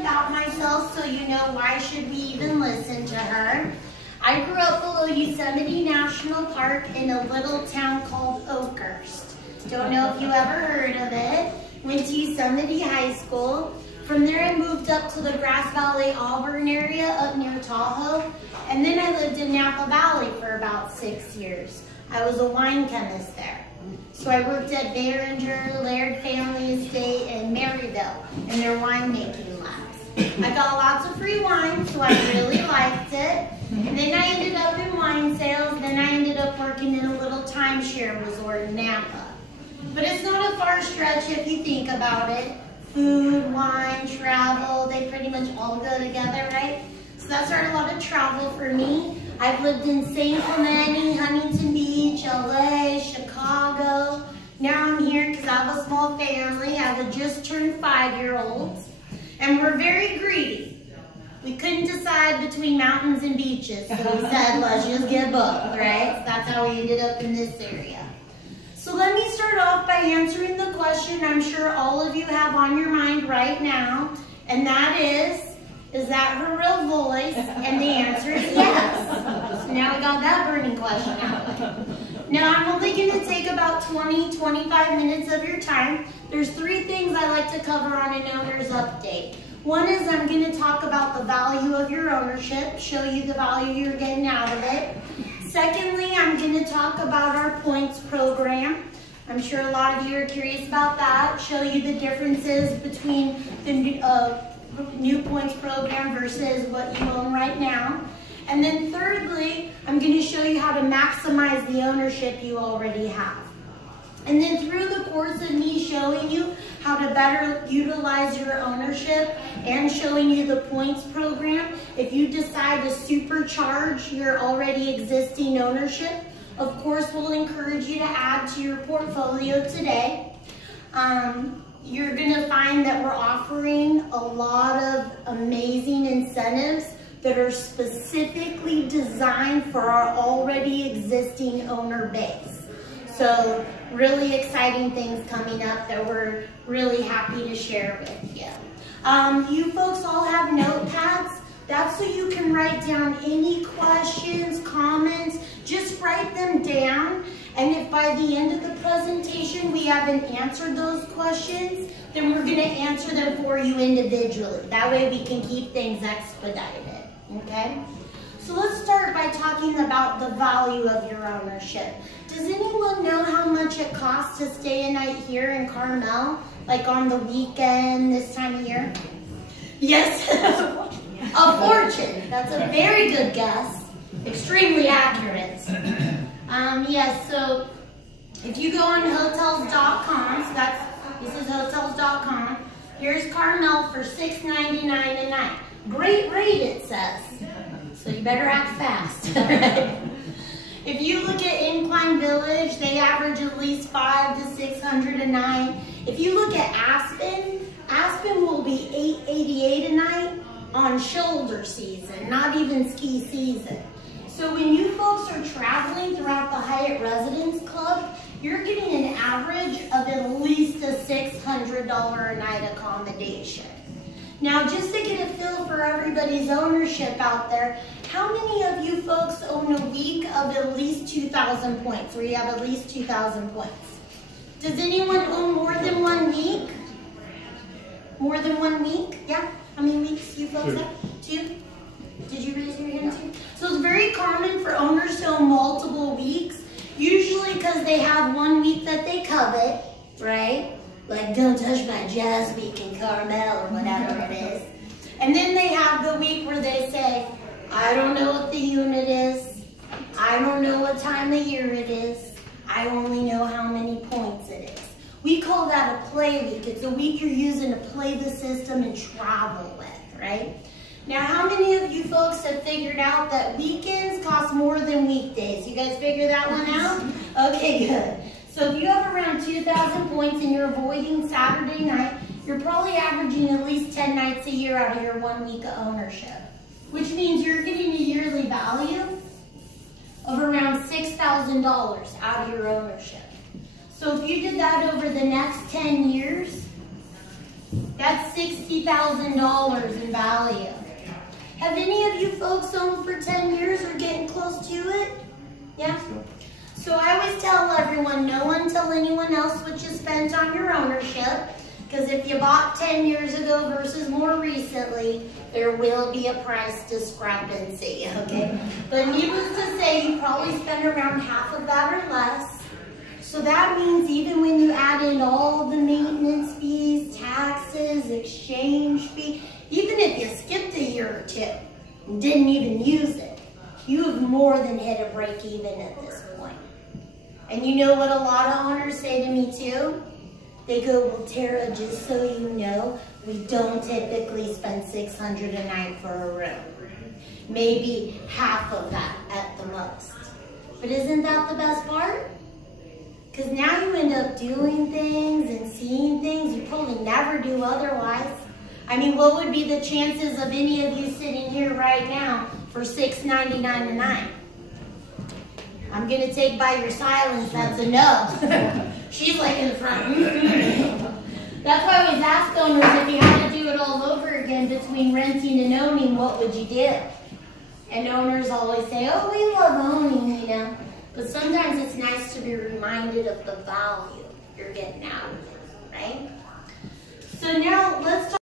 about myself so you know why should we even listen to her. I grew up below Yosemite National Park in a little town called Oakhurst. Don't know if you ever heard of it. Went to Yosemite High School. From there I moved up to the Grass Valley, Auburn area up near Tahoe. And then I lived in Napa Valley for about 6 years. I was a wine chemist there. So I worked at Behringer, Laird Family Estate, and Maryville in their winemaking labs. I got lots of free wine, so I really liked it. And then I ended up in wine sales. Then I ended up working in a little timeshare resort in Napa. But it's not a far stretch if you think about it. Food, wine, travel, they pretty much all go together, right? So that started a lot of travel for me. I've lived in St. Clemente, Huntington Beach, LA, Chicago. Now I'm here because I have a small family. I have a just turned 5-year-olds. And we're very greedy. We couldn't decide between mountains and beaches. So we said, let's just get both, right? So that's how we ended up in this area. So let me start off by answering the question I'm sure all of you have on your mind right now. And that is that her real voice? And the answer is yes. So now we got that burning question out of the way. Now I'm only going to take about 20-25 minutes of your time. There's 3 things I like to cover on an owner's update. One is I'm going to talk about the value of your ownership, show you the value you're getting out of it. Secondly, I'm going to talk about our points program. I'm sure a lot of you are curious about that, show you the differences between the new points program versus what you own right now. And then thirdly, I'm going to show you how to maximize the ownership you already have. And then through the course of me showing you how to better utilize your ownership and showing you the points program, if you decide to supercharge your already existing ownership, of course we'll encourage you to add to your portfolio today. You're going to find that we're offering a lot of amazing incentives that are specifically designed for our already existing owner base. So really exciting things coming up that we're really happy to share with you. You folks all have notepads. That's so you can write down any questions, comments, just write them down. And if by the end of the presentation we haven't answered those questions, then we're going to answer them for you individually. That way we can keep things expedited, okay? So let's start by talking about the value of your ownership. Does anyone know how much it costs to stay a night here in Carmel, like on the weekend this time of year? Yes, a fortune. That's a very good guess. Extremely accurate. Yes, so if you go on hotels.com, so this is hotels.com. Here's Carmel for $6.99 a night. Great rate, it says. So you better act fast. If you look at Incline Village, they average at least $500 to $600 a night. If you look at Aspen will be $888 a night on shoulder season, not even ski season. So when you folks are traveling throughout the Hyatt Residence Club, you're getting an average of at least a $600 a night accommodation. Now, just to get a feel for everybody's ownership out there, how many of you folks own a week of at least 2,000 points, where you have at least 2,000 points? Does anyone own more than 1 week? More than 1 week? Yeah? How many weeks you folks have? 2? Did you raise your hand too? So it's very common for owners to own multiple weeks, usually because they have 1 week that they covet, right? Like, don't touch my jazz week in Carmel or whatever it is. And then they have the week where they say, I don't know what the unit is. I don't know what time of year it is. I only know how many points it is. We call that a play week. It's a week you're using to play the system and travel with, right? Now, how many of you folks have figured out that weekends cost more than weekdays? You guys figure that one out? Okay, good. So if you have around 2,000 points and you're avoiding Saturday night, you're probably averaging at least 10 nights a year out of your 1 week of ownership, which means you're getting a yearly value of around $6,000 out of your ownership. So if you did that over the next 10 years, That's $60,000 in value. Have any of you folks owned for 10 years or getting close to it? Yeah? So I always tell everyone, no one tell anyone else what you spent on your ownership, because if you bought 10 years ago versus more recently, there will be a price discrepancy, okay? But needless to say, you probably spent around half of that or less. So that means even when you add in all the maintenance fees, taxes, exchange fee, even if you skipped a year or two and didn't even use it, you have more than hit a break even at this point. And you know what a lot of owners say to me too? They go, well, Tara, just so you know, we don't typically spend $600 a night for a room. Maybe half of that at the most. But isn't that the best part? Because now you end up doing things and seeing things you probably never do otherwise. I mean, what would be the chances of any of you sitting here right now for $6.99 a night? I'm going to take by your silence, that's a no. She's like in the front. That's why I always ask owners, if you had to do it all over again between renting and owning, what would you do? And owners always say, oh, we love owning, you know. But sometimes it's nice to be reminded of the value you're getting out of it, right? So now let's talk